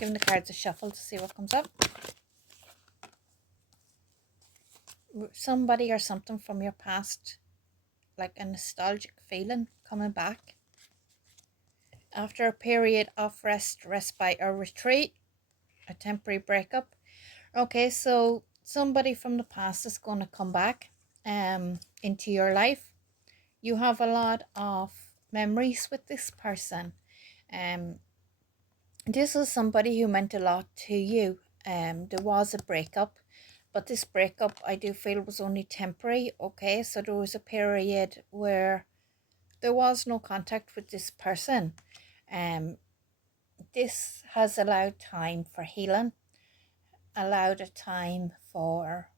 giving the cards a shuffle to see what comes up. Somebody or something from your past, like a nostalgic feeling coming back. After a period of rest, respite, or retreat, a temporary breakup. Okay, so somebody from the past is going to come back into your life. You have a lot of memories with this person. This is somebody who meant a lot to you. There was a breakup, but this breakup I do feel was only temporary. Okay, so there was a period where there was no contact with this person. This has allowed time for healing, allowed a time for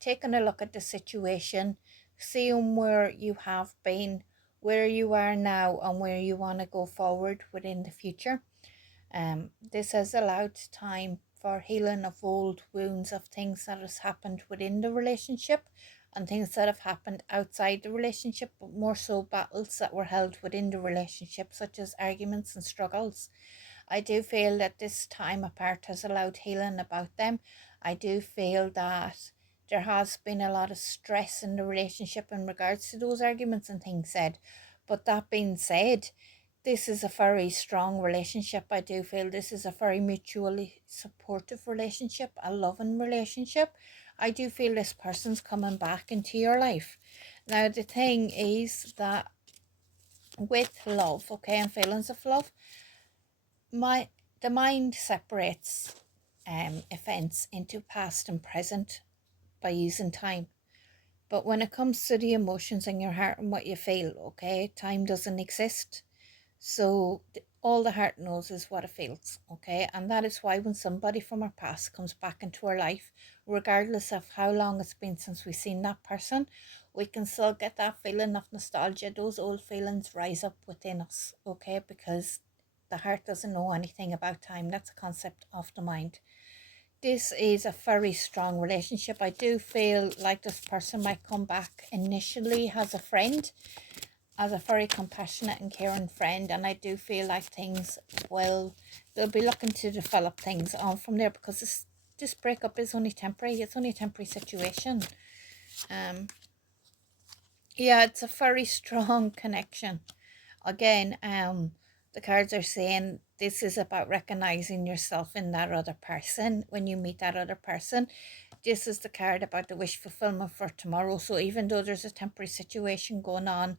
taking a look at the situation, seeing where you have been, where you are now, and where you want to go forward within the future. This has allowed time for healing of old wounds, of things that has happened within the relationship and things that have happened outside the relationship, but more so battles that were held within the relationship, such as arguments and struggles. I do feel that this time apart has allowed healing about them. I do feel that there has been a lot of stress in the relationship in regards to those arguments and things said. But that being said, this is a very strong relationship. I do feel this is a very mutually supportive relationship, a loving relationship. I do feel this person's coming back into your life. Now, the thing is that with love, okay, and feelings of love, the mind separates events into past and present by using time. But when it comes to the emotions in your heart and what you feel, okay, time doesn't exist. So all the heart knows is what it feels, okay? And that is why when somebody from our past comes back into our life, regardless of how long it's been since we've seen that person, we can still get that feeling of nostalgia. Those old feelings rise up within us, okay? Because the heart doesn't know anything about time. That's a concept of the mind. This is a very strong relationship. I do feel like this person might come back initially as a friend, as a very compassionate and caring friend, and I do feel like they'll be looking to develop things on from there, because this breakup is only temporary. It's only a temporary situation. Yeah, it's a very strong connection. Again, the cards are saying this is about recognizing yourself in that other person when you meet that other person. This is the card about the wish fulfillment for tomorrow. So even though there's a temporary situation going on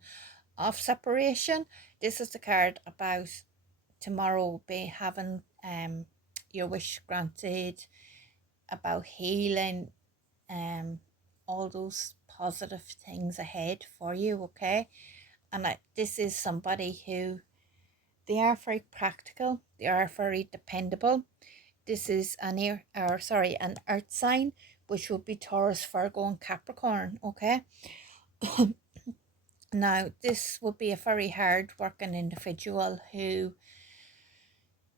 of separation, this is the card about tomorrow having your wish granted, about healing, all those positive things ahead for you, okay? And this is somebody who, they are very practical, they are very dependable. This is an earth sign, which would be Taurus, Virgo, and Capricorn, okay? Now, this would be a very hard working individual who,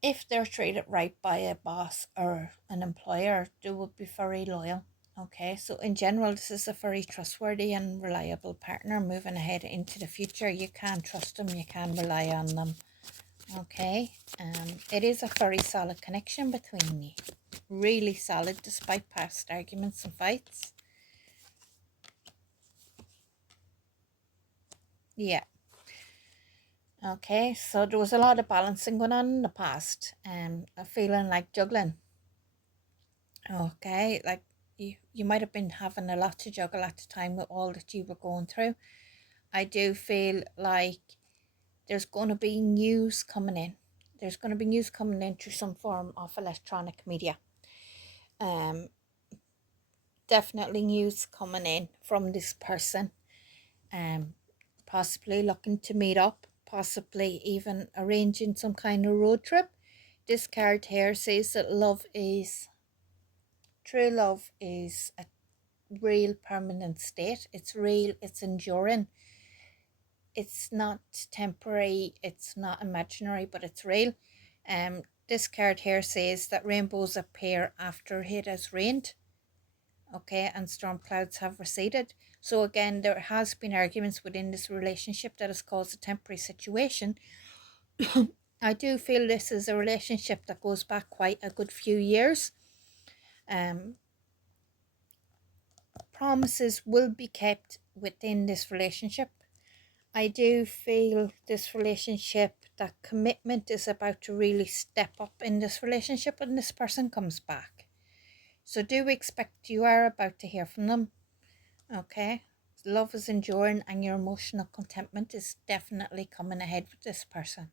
if they're treated right by a boss or an employer, they would be very loyal. Okay, so in general, this is a very trustworthy and reliable partner moving ahead into the future. You can trust them, you can rely on them. Okay, it is a very solid connection between you. Really solid despite past arguments and fights. Yeah. Okay, so there was a lot of balancing going on in the past, a feeling like juggling. Okay, like you might have been having a lot to juggle at the time with all that you were going through. I do feel like there's going to be news coming in. There's going to be news coming in through some form of electronic media. Definitely news coming in from this person. Possibly looking to meet up, possibly even arranging some kind of road trip. This card here says that true love is a real permanent state. It's real, it's enduring. It's not temporary, it's not imaginary, but it's real. This card here says that rainbows appear after it has rained. Okay, and storm clouds have receded. So again, there has been arguments within this relationship that has caused a temporary situation. I do feel this is a relationship that goes back quite a good few years. Promises will be kept within this relationship. I do feel this relationship, that commitment is about to really step up in this relationship when this person comes back. So do expect you are about to hear from them. Okay? Love is enduring and your emotional contentment is definitely coming ahead with this person.